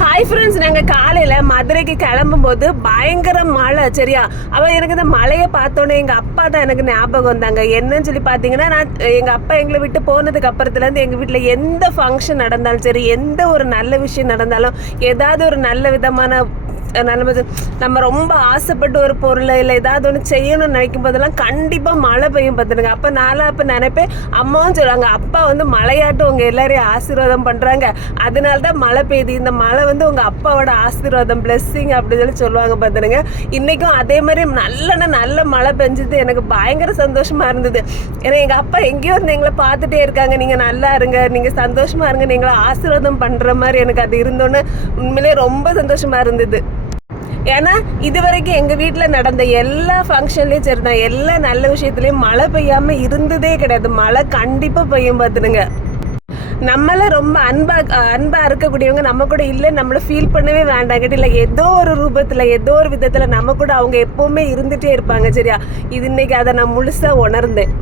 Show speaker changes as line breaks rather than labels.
Hi friends நாங்கள் காலையில் மதுரைக்கு கிளம்பும்போது பயங்கர மழை சரியா? அவள் எனக்கு இந்த மழையை பார்த்தோன்னே எங்கள் அப்பா தான் எனக்கு ஞாபகம் வந்தாங்க. என்னன்னு சொல்லி பார்த்தீங்கன்னா நான் எங்கள் அப்பா எங்களை விட்டு போனதுக்கு அப்புறத்துலேருந்து எங்கள் வீட்டில் எந்த ஃபங்க்ஷன் நடந்தாலும் சரி எந்த ஒரு நல்ல விஷயம் நடந்தாலும் ஏதாவது ஒரு நல்ல விதமான நமது நம்ம ரொம்ப ஆசைப்பட்டு ஒரு பொருளை இல்லை ஏதாவது ஒன்று செய்யணும்னு நினைக்கும் போதெல்லாம் கண்டிப்பாக மழை பெய்யும் பார்த்துடுங்க அப்போ நான் அப்போ நினைப்பேன் அம்மாவும் சொல்லுவாங்க அப்பா வந்து மழையாட்டு உங்கள் எல்லாரையும் ஆசீர்வாதம் பண்ணுறாங்க அதனால தான் மழை பெய்யுது. இந்த மழை வந்து உங்கள் அப்பாவோட ஆசீர்வாதம் பிளெஸ்ஸிங் அப்படி சொல்லி சொல்லுவாங்க பார்த்துடுங்க இன்றைக்கும் அதே மாதிரி நல்ல நல்ல மழை பெஞ்சது. எனக்கு பயங்கர சந்தோஷமாக இருந்தது. ஏன்னா எங்கள் அப்பா எங்கேயோ இருந்து எங்களை பார்த்துட்டே இருக்காங்க. நீங்கள் நல்லா இருங்க நீங்கள் சந்தோஷமாக இருங்க நீங்களை ஆசீர்வாதம் பண்ணுற மாதிரி எனக்கு அது இருந்தோன்னு உண்மையிலே ரொம்ப சந்தோஷமாக இருந்தது. ஏன்னா இது வரைக்கும் எங்கள் வீட்டில் நடந்த எல்லா ஃபங்க்ஷன்லேயும் சரி தான் எல்லா நல்ல விஷயத்துலையும் மழை பெய்யாமல் இருந்ததே கிடையாது. மழை கண்டிப்பாக பெய்யும் பார்த்துடுங்க. நம்மள ரொம்ப அன்பா அன்பா இருக்கக்கூடியவங்க நம்ம கூட இல்லை நம்மளை ஃபீல் பண்ணவே வேண்டாம். கிட்ட இல்லை ஏதோ ஒரு ரூபத்தில் ஏதோ ஒரு விதத்தில் நம்ம கூட அவங்க எப்போவுமே இருந்துகிட்டே இருப்பாங்க சரியா? இது இன்னைக்கு அதை நான் முழுசாக உணர்ந்தேன்.